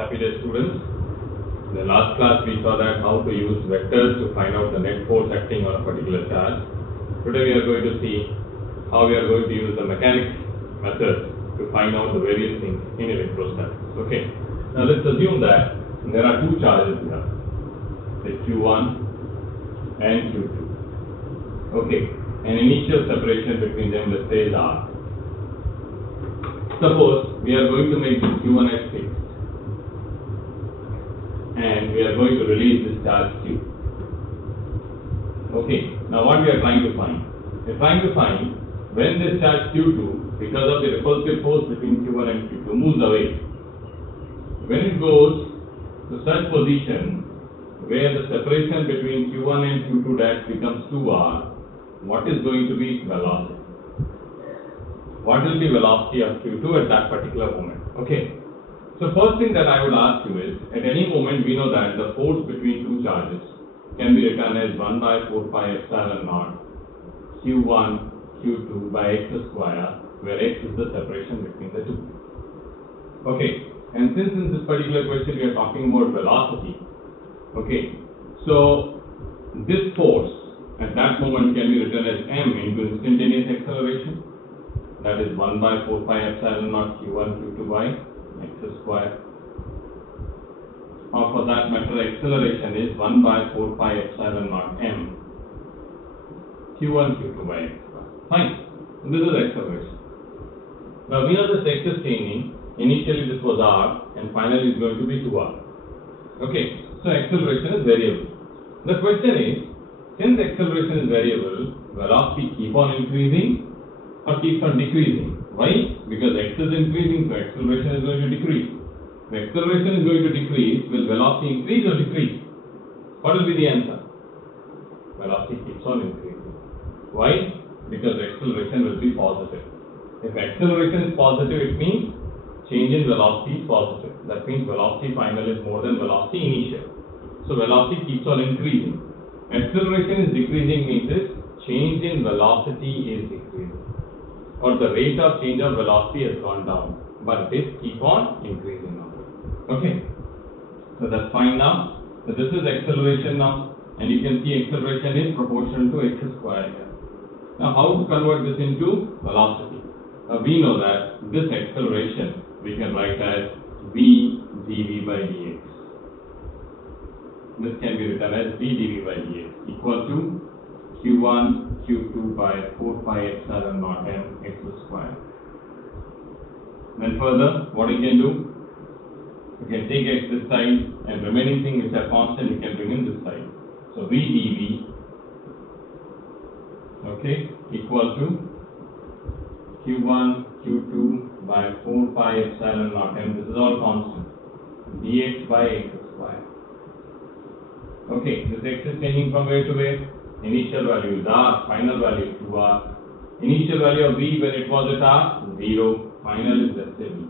Happy day, students. In the last class we saw that how to use vectors to find out the net force acting on a particular charge. Today we are going to see how we are going to use the mechanics method to find out the various things in electrostatics. Okay. Now let's assume that there are two charges here, the Q1 and Q2. Okay. An initial separation between them, let's say, is R. Suppose we are going to make this Q1 as fixed and we are going to release this charge Q. Okay, now what we are trying to find? We are trying to find when this charge Q2, because of the repulsive force between Q1 and Q2, moves away. When it goes to such position where the separation between Q1 and Q2 dash becomes 2R, what is going to be its velocity? What will be velocity of Q2 at that particular moment? Okay. So first thing that I would ask you is, at any moment we know that the force between two charges can be written as 1 by 4 pi epsilon naught Q1 Q2 by x square, where x is the separation between the two. Okay. And since in this particular question we are talking about velocity, okay, so this force at that moment can be written as m into instantaneous acceleration. That is 1 by 4 pi epsilon naught Q1 Q2 by x square. Or for that matter, acceleration is 1 by 4 pi epsilon naught m Q1 Q2 by x square. Fine. This is acceleration. Now we know this x is changing. Initially this was r and finally it's going to be 2r. Okay. So acceleration is variable. The question is, since acceleration is variable, velocity keep on increasing or keeps on decreasing? Why? Because x is increasing, so acceleration is going to decrease. If acceleration is going to decrease, will velocity increase or decrease? What will be the answer? Velocity keeps on increasing. Why? Because acceleration will be positive. If acceleration is positive, it means change in velocity is positive. That means velocity final is more than velocity initial. So velocity keeps on increasing. Acceleration is decreasing means change in velocity is decreasing, or the rate of change of velocity has gone down, but this keep on increasing now. Okay, so that's fine now. So this is acceleration now, and you can see acceleration is proportional to x square here. Now how to convert this into velocity? Now we know that this acceleration we can write as v dv by dx. This can be written as v dv by dx equal to Q1 Q2 by 4 pi epsilon naught m x square. Then further, what you can do? You can take x this side and remaining thing which are constant you can bring in this side. So v dv, okay, equal to Q1 Q2 by 4 pi epsilon naught m. This is all constant. Dx by x square. Okay, this x is changing from where to where? Initial value is r, final value is 2r. Initial value of v when it was at r, 0. Final is let's say v.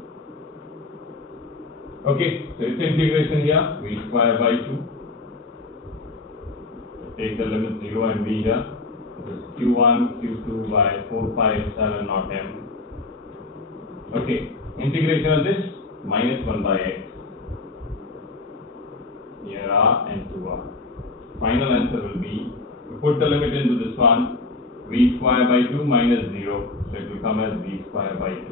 Okay, so its integration here, v square by 2. Take the limit 0 and v here. This is Q1 Q2 by 4 pi epsilon naught m. Okay, integration of this, minus 1 by x. Here r and 2r. Final answer will be, we put the limit into this one, v square by 2 minus 0, so it will come as v square by 2,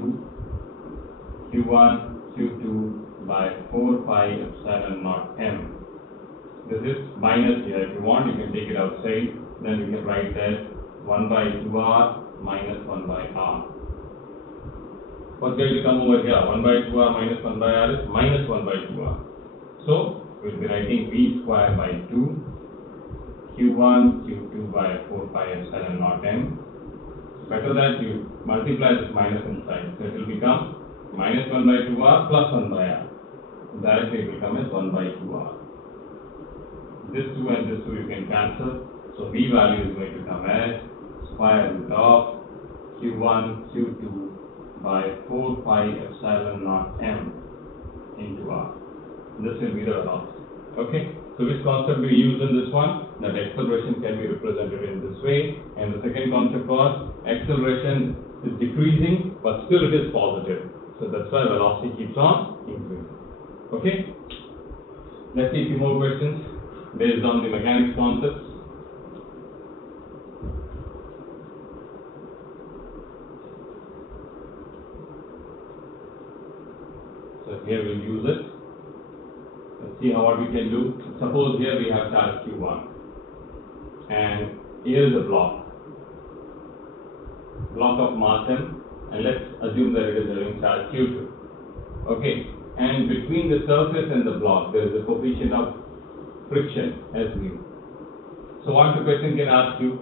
Q1 Q2 by 4 pi epsilon naught m. This is minus here. If you want, you can take it outside. Then we can write that 1 by 2r minus 1 by r. What's going to come over here? 1 by 2r minus 1 by r is minus 1 by 2r. So we'll be writing v square by 2 Q1 Q2 by 4 pi epsilon naught m. Better that you multiply this minus inside. So it will become minus 1 by 2r plus 1 by r. Directly it will come as 1 by 2r. This 2 and this 2 you can cancel. So v value is going to come as square root of Q1 Q2 by 4 pi epsilon naught m into r. This will be the velocity. Okay. So which concept we use in this one? That acceleration can be represented in this way, and the second concept was acceleration is decreasing but still it is positive. So that's why velocity keeps on increasing. Okay? Let's see a few more questions based on the mechanics concepts. So here we'll use it. Let's see what we can do. Suppose here we have charge Q1 and here is a block of mass m, and let's assume that it is having charge Q2. Okay, and between the surface and the block there is a coefficient of friction as mu. So what the question can ask you,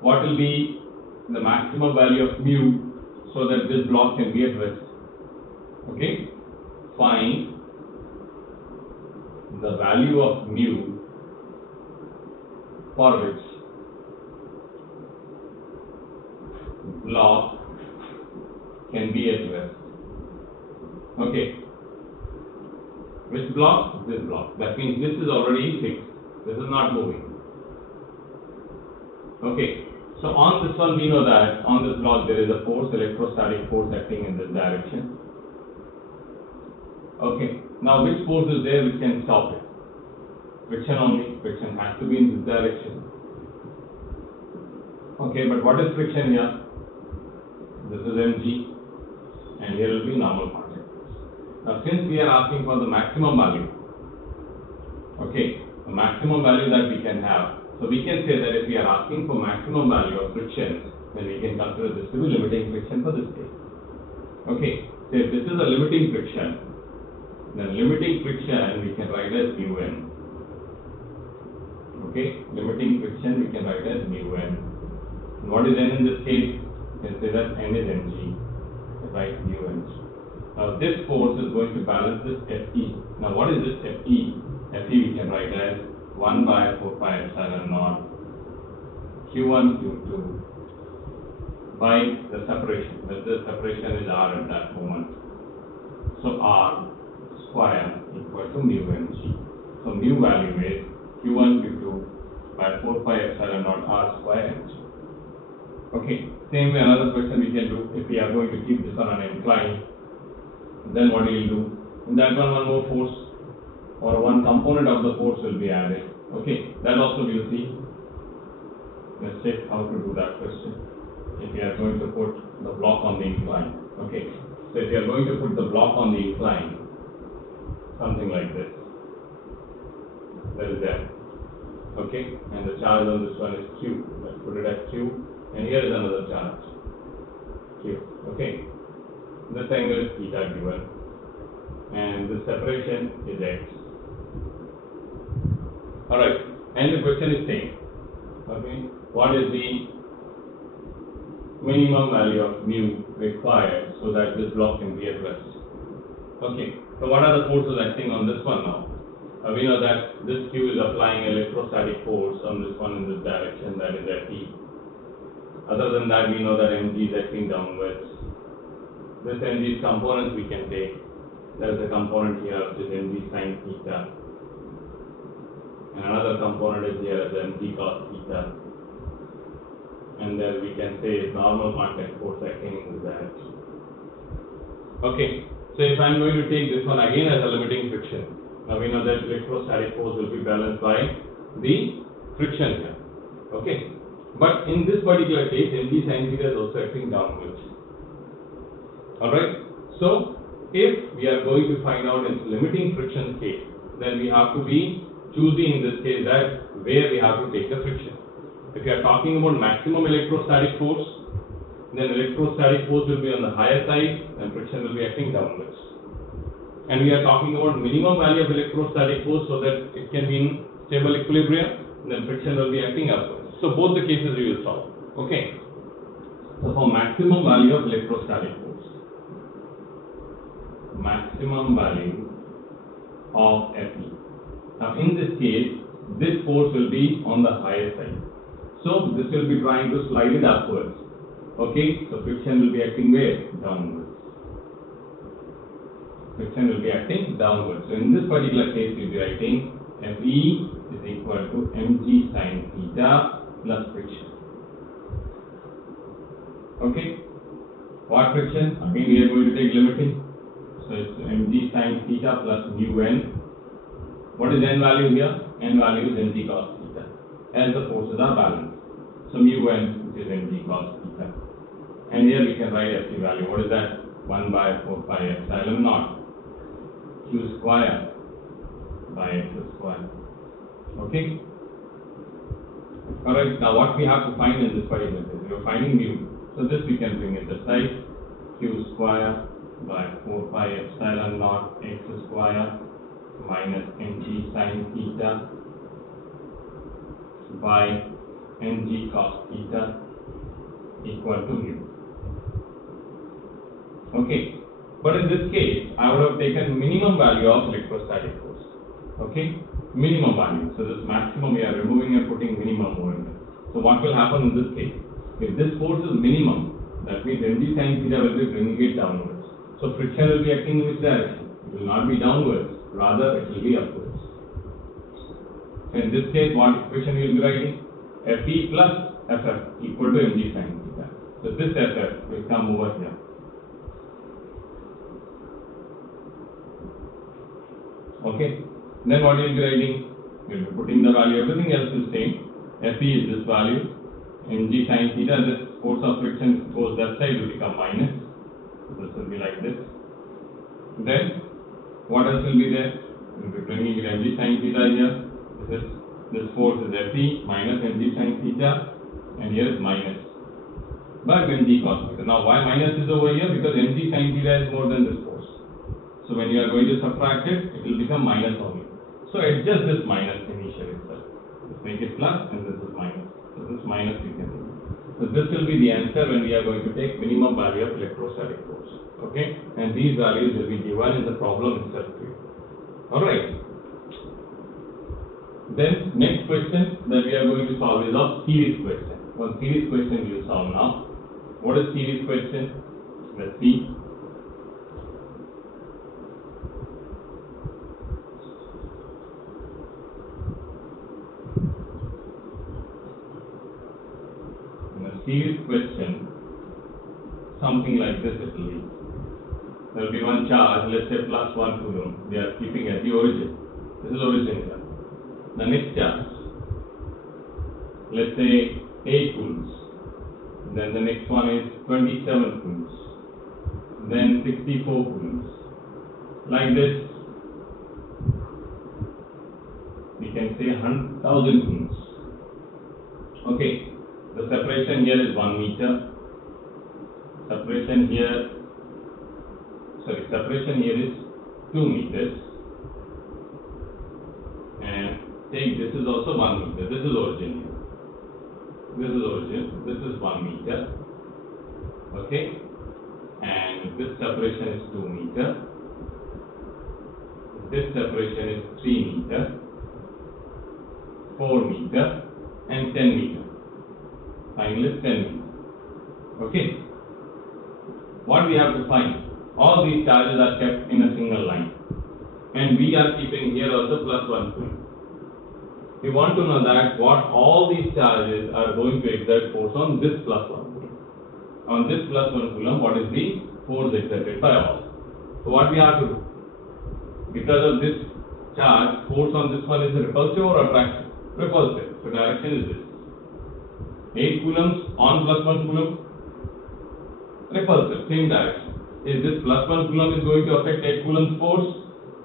what will be the maximum value of mu so that this block can be at rest? Okay, find the value of mu for which block can be at rest. Okay, which block? This block. That means this is already fixed. This is not moving. Okay, so on this one we know that on this block there is a force, electrostatic force acting in this direction. Okay, now which force is there which can stop it? Friction only. Friction has to be in this direction. Okay, but what is friction here? This is mg, and here will be normal contact force. Now since we are asking for the maximum value, okay, the maximum value that we can have, so we can say that if we are asking for maximum value of friction, then we can consider this to be limiting friction for this case. Okay, so if this is a limiting friction, then limiting friction we can write as mu n. Okay, limiting friction we can write as mu n. And what is n in this case? You can say that n is mg. Write mu mg. Now this force is going to balance this Fe. Now what is this Fe? Fe we can write as 1 by 4 pi epsilon naught Q1 Q2 by the separation. The separation is r at that moment. So r square equal to mu mg. So mu value is Q1 Q2 by 4 pi epsilon naught r square mg. Okay, same way another question we can do. If we are going to keep this on an incline, then what we will do? In that one more force or one component of the force will be added. Okay, that also we will see. Let's check how to do that question. If we are going to put the block on the incline. Okay, so if you are going to put the block on the incline, something like this. That is there. Okay, and the charge on this one is Q. Let's put it as Q. And here is another charge, Q. Okay, this angle is theta given, and the separation is x. Alright, and the question is same. Okay, what is the minimum value of mu required so that this block can be at rest? Okay, so what are the forces acting on this one now? We know that this Q is applying electrostatic force on this one in this direction, that is Fe. Other than that, we know that mg is acting downwards. This mg's components we can take. There is a component here which is mg sin theta, and another component is here as mg cos theta, and then we can say normal contact force acting in this direction. Okay, so if I am going to take this one again as a limiting friction, now we know that electrostatic force will be balanced by the friction here. Okay. But in this particular case, mg sin theta is also acting downwards. Alright, so if we are going to find out in limiting friction case, then we have to be choosy in this case that where we have to take the friction. If you are talking about maximum electrostatic force, then electrostatic force will be on the higher side and friction will be acting downwards. And we are talking about minimum value of electrostatic force so that it can be in stable equilibrium, then friction will be acting upwards. So both the cases we will solve. Okay. So for maximum value of electrostatic force, maximum value of Fe. Now in this case, this force will be on the higher side. So this will be trying to slide it upwards. Okay. So friction will be acting where? Downwards. Friction will be acting downwards. So in this particular case, we will be writing Fe is equal to mg sin theta plus friction. Okay, what friction? Again we are going to take limiting. So So it's mg sin theta plus mu n. What is n value here? N value is mg cos theta. As the forces are balanced. So mu n, which is mg cos theta. And here we can write Fc value. What is that? 1 by 4 pi epsilon naught q square by x square. Okay? Alright, now what we have to find in this particular case? We are finding mu. So this we can bring it aside. Q square by 4 pi epsilon naught x square minus mg sin theta by mg cos theta equal to mu. Okay, but in this case, I would have taken minimum value of electrostatic force. Okay, minimum value. So this maximum we are removing and putting minimum over here. So what will happen in this case? If this force is minimum, that means mg sin theta will be bringing it downwards. So friction will be acting in which direction? It will not be downwards, rather it will be upwards. So in this case, what equation we will be writing? Fe plus Ff equal to mg sin theta. So this Ff will come over here. Okay, then what you will be writing? You will be putting the value, everything else is same. Fe is this value, mg sin theta, this force of friction goes that side, will become minus. This will be like this. Then, what else will be there? We will be bringing mg sin theta here. This force is Fe minus mg sin theta, and here is minus by mg cos theta. Now, why minus is over here? Because mg sin theta is more than this force. So when you are going to subtract it, it will become minus only. So adjust this minus initially itself. Just make it plus and this is minus. So this minus you can do. So this will be the answer when we are going to take minimum value of electrostatic force. Okay? And these values will be given in the problem itself to you. Alright. Then next question that we are going to solve is of series question. One series question we will solve now. What is series question? Let's see. Series question, something like this it will be. There will be one charge, let's say plus 1 coulomb, they are keeping at the origin. This is origin here. The next charge, let's say 8 coulombs. Then the next one is 27 coulombs. Then 64 coulombs. Like this, we can say 100,000 coulombs. Okay. The separation here is 1 meter. Separation here is 2 meters. And take this is also 1 meter. This is origin here. This is origin. This is 1 meter. Okay. And this separation is 2 meter. This separation is 3 meter, 4 meter, and 10 meter. Final is 10 meter. Okay. What we have to find? All these charges are kept in a single line. And we are keeping here also plus 1 coulomb. We want to know that what all these charges are going to exert force on this plus 1 coulomb. On this plus 1 coulomb, what is the force exerted by all? So what we have to do? Because of this charge, force on this one is repulsive or attraction? Repulsive. So direction is this. 8 coulombs on plus 1 coulomb, repulsive, same direction. Is this plus 1 coulomb is going to affect 8 coulombs force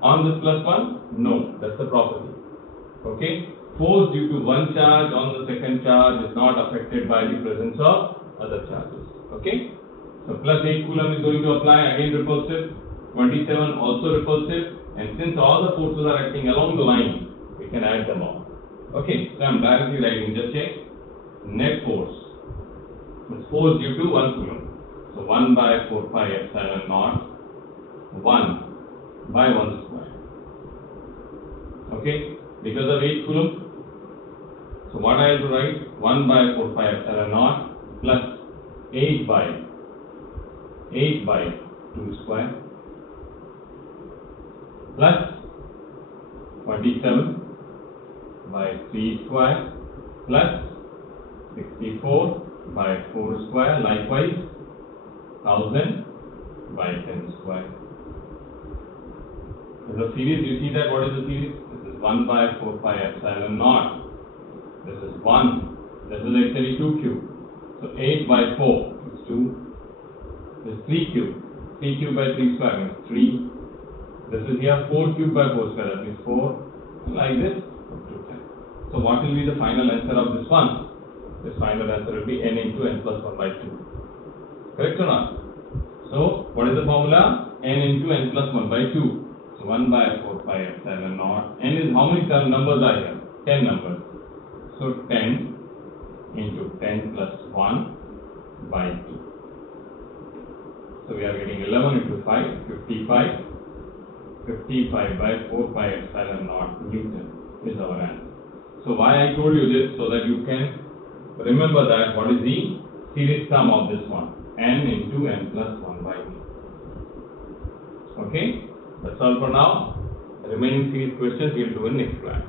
on this plus 1? No, that's the property. Okay, force due to one charge on the second charge is not affected by the presence of other charges. Okay, so plus 8 coulomb is going to apply, again repulsive, 27 also repulsive, and since all the forces are acting along the line, we can add them all. Okay, so I am directly writing, just check. Net force is force due to 1 coulomb. So 1 by 4 pi epsilon naught 1 by 1 square. Okay, because of 8 coulomb. So what I have to write? 1 by 4 pi epsilon naught plus 8 by 2 square plus 27 by 3 square plus 64 by 4 square, likewise 1000 by 10 square. The series, you see that, what is the series? This is 1 by 4 pi epsilon naught. This is 1. This is actually 2 cube. So 8 by 4 is 2. This is 3 cube. 3 cube by 3 square means 3. This is here 4 cube by 4 square, that means 4. Like this, up to 10. So what will be the final answer of this one? This final answer will be n into n plus 1 by 2. Correct or not? So what is the formula? N into n plus 1 by 2. So 1 by 4 pi epsilon naught. N is how many numbers are here? 10 numbers. So 10 into 10 plus 1 by 2. So we are getting 11 into 5, 55. 55 by 4 pi epsilon naught Newton is our answer. So why I told you this? So that you can remember that what is the series sum of this one? N into n plus 1 by 2. Okay? That's all for now. The remaining series questions we will do in next class.